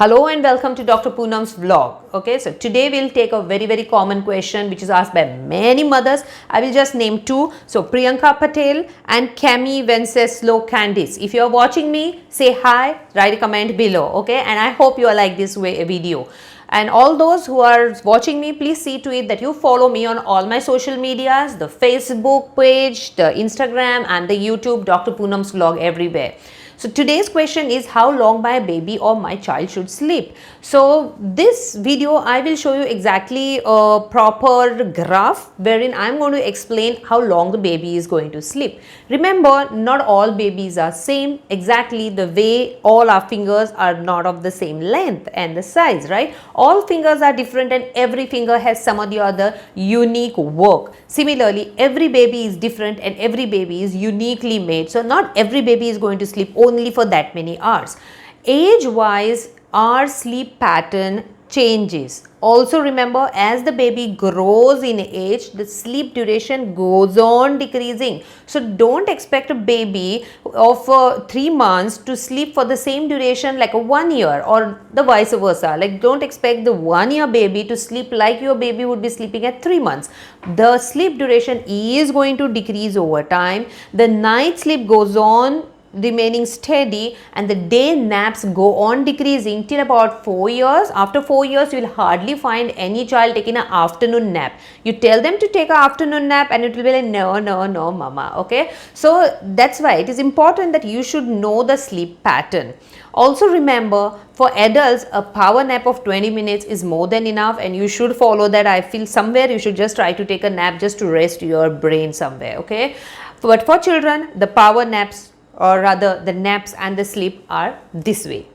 Hello and welcome to Dr. Poonam's vlog. Okay, so today we'll take a very common question which is asked by many mothers. I will just name two. So Priyanka Patel and Cami Venceslo Candice. If you are watching me, say hi, write a comment below. Okay, and I hope you are like this video. And all those who are watching me, please see to it that you follow me on all my social medias, the Facebook page, the Instagram and the YouTube, Dr. Poonam's vlog everywhere. So today's question is how long my baby or my child should sleep. So this video I will show you exactly a proper graph wherein I am going to explain how long the baby is going to sleep. Remember, not all babies are same, exactly the way all our fingers are not of the same length and the size, right? All fingers are different and every finger has some or the other unique work. Similarly, every baby is different and every baby is uniquely made. So not every baby is going to sleep only for that many hours. Age wise, our sleep pattern changes. Also remember, as the baby grows in age, the sleep duration goes on decreasing. So don't expect a baby of 3 months to sleep for the same duration like a 1 year or the vice versa. Like don't expect the 1 year baby to sleep like your baby would be sleeping at 3 months. The sleep duration is going to decrease over time. The night sleep goes on remaining steady and the day naps go on decreasing till about 4 years. After 4 years, you will hardly find any child taking an afternoon nap. You tell them to take an afternoon nap and it will be like no mama. Okay, so that's why it is important that you should know the sleep pattern. Also remember, for adults a power nap of 20 minutes is more than enough and you should follow that. I feel somewhere you should just try to take a nap just to rest your brain somewhere. Okay, but for children the power naps, or rather the naps and the sleep, are this way.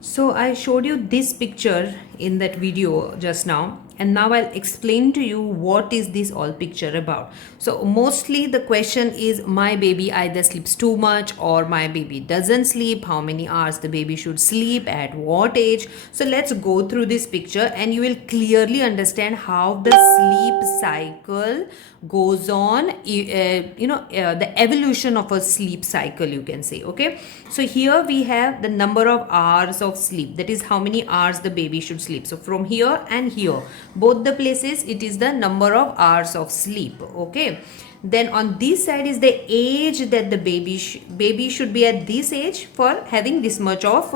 So I showed you this picture in that video just now, and now I'll explain to you what is this all picture about. So mostly the question is, my baby either sleeps too much or my baby doesn't sleep, how many hours the baby should sleep, at what age. So let's go through this picture and you will clearly understand how the sleep cycle goes on, the evolution of a sleep cycle, you can say. Okay, so here we have the number of hours of sleep, that is how many hours the baby should sleep. So from here and here, both the places, it is the number of hours of sleep. Okay, then on this side is the age that the baby should be at this age for having this much of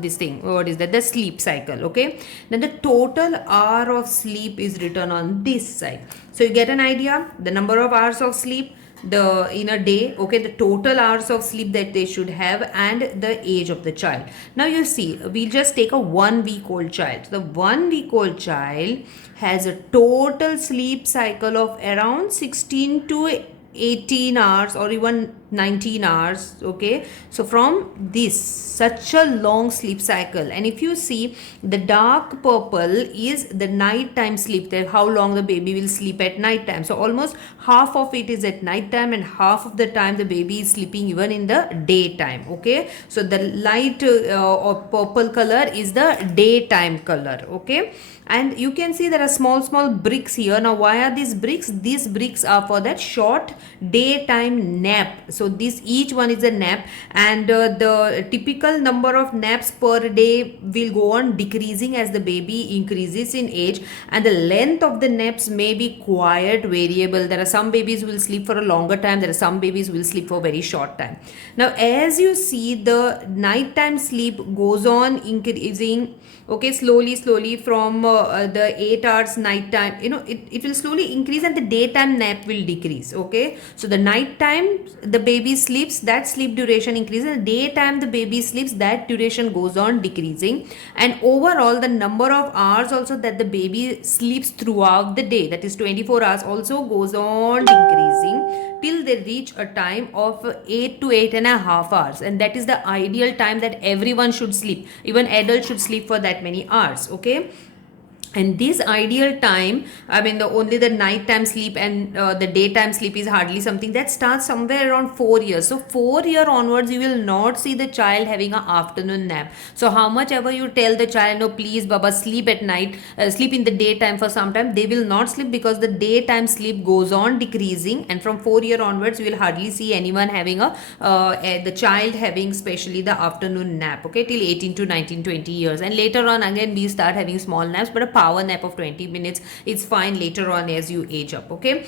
this thing, what is that, the sleep cycle. Okay, then the total hour of sleep is written on this side. So you get an idea, the number of hours of sleep in a day, okay, the total hours of sleep that they should have, and the age of the child. Now you see, we'll just take a 1 week old child. The 1 week old child has a total sleep cycle of around 16 to 18 hours or even 19 hours. Okay, so from this, such a long sleep cycle, and if you see, the dark purple is the night time sleep, that how long the baby will sleep at night time. So almost half of it is at night time and half of the time the baby is sleeping even in the daytime. Okay, so the light or purple color is the daytime color. Okay, and you can see there are small bricks here. Now why are these bricks? These bricks are for that short daytime nap. So this, each one is a nap, and the typical number of naps per day will go on decreasing as the baby increases in age, and the length of the naps may be quite variable. There are some babies who will sleep for a longer time, there are some babies who will sleep for a very short time. Now as you see, the nighttime sleep goes on increasing, okay, slowly from the 8 hours night time, it will slowly increase, and the daytime nap will decrease. Okay, so the night time the baby sleeps, that sleep duration increases, and the daytime the baby sleeps, that duration goes on decreasing, and overall the number of hours also that the baby sleeps throughout the day, that is 24 hours, also goes on decreasing till they reach a time of 8 to 8.5 hours, and that is the ideal time that everyone should sleep. Even adults should sleep for that many hours. Okay, And this ideal time, I mean, the nighttime sleep and the daytime sleep is hardly something that starts somewhere around 4 years. So 4 year onwards, you will not see the child having an afternoon nap. So how much ever you tell the child, no, please, Baba, sleep at night, sleep in the daytime for some time, they will not sleep, because the daytime sleep goes on decreasing. And from 4 year onwards, you will hardly see anyone having the child having especially the afternoon nap, okay, till 18 to 19, 20 years. And later on, again, we start having small naps, but a power nap of 20 minutes it's fine later on as you age up, okay.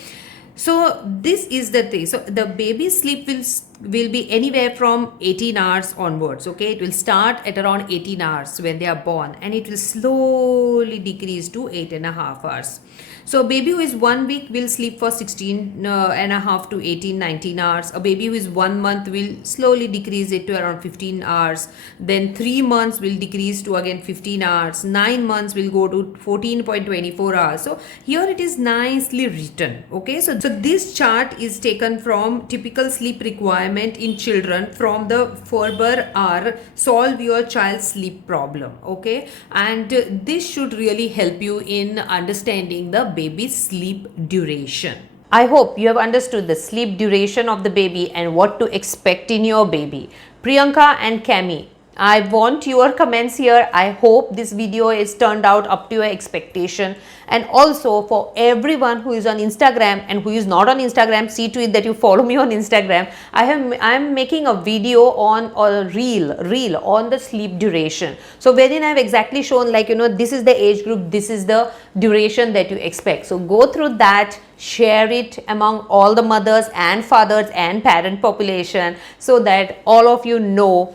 So this is the thing. So the baby sleep will be anywhere from 18 hours onwards, okay. It will start at around 18 hours when they are born, and it will slowly decrease to 8.5 hours. So baby who is 1 week will sleep for 16 and a half to 18, 19 hours. A baby who is 1 month will slowly decrease it to around 15 hours. Then 3 months will decrease to again 15 hours. 9 months will go to 14.24 hours. So here it is nicely written, okay. So this chart is taken from typical sleep requirement in children from the Ferber R Solve Your Child's Sleep Problem, okay. And this should really help you in understanding the baby's sleep duration. I hope you have understood the sleep duration of the baby and what to expect in your baby. Priyanka and Cami, I want your comments here. I hope this video is turned out up to your expectation. And also for everyone who is on Instagram and who is not on Instagram, see to it that you follow me on Instagram. I am making a video on, or a reel on the sleep duration. So wherein I have exactly shown, like, this is the age group, this is the duration that you expect. So go through that, share it among all the mothers and fathers and parent population, so that all of you know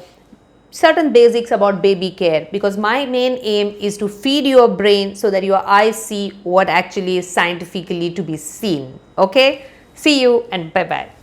certain basics about baby care, because my main aim is to feed your brain so that your eyes see what actually is scientifically to be seen, okay. See you and bye bye.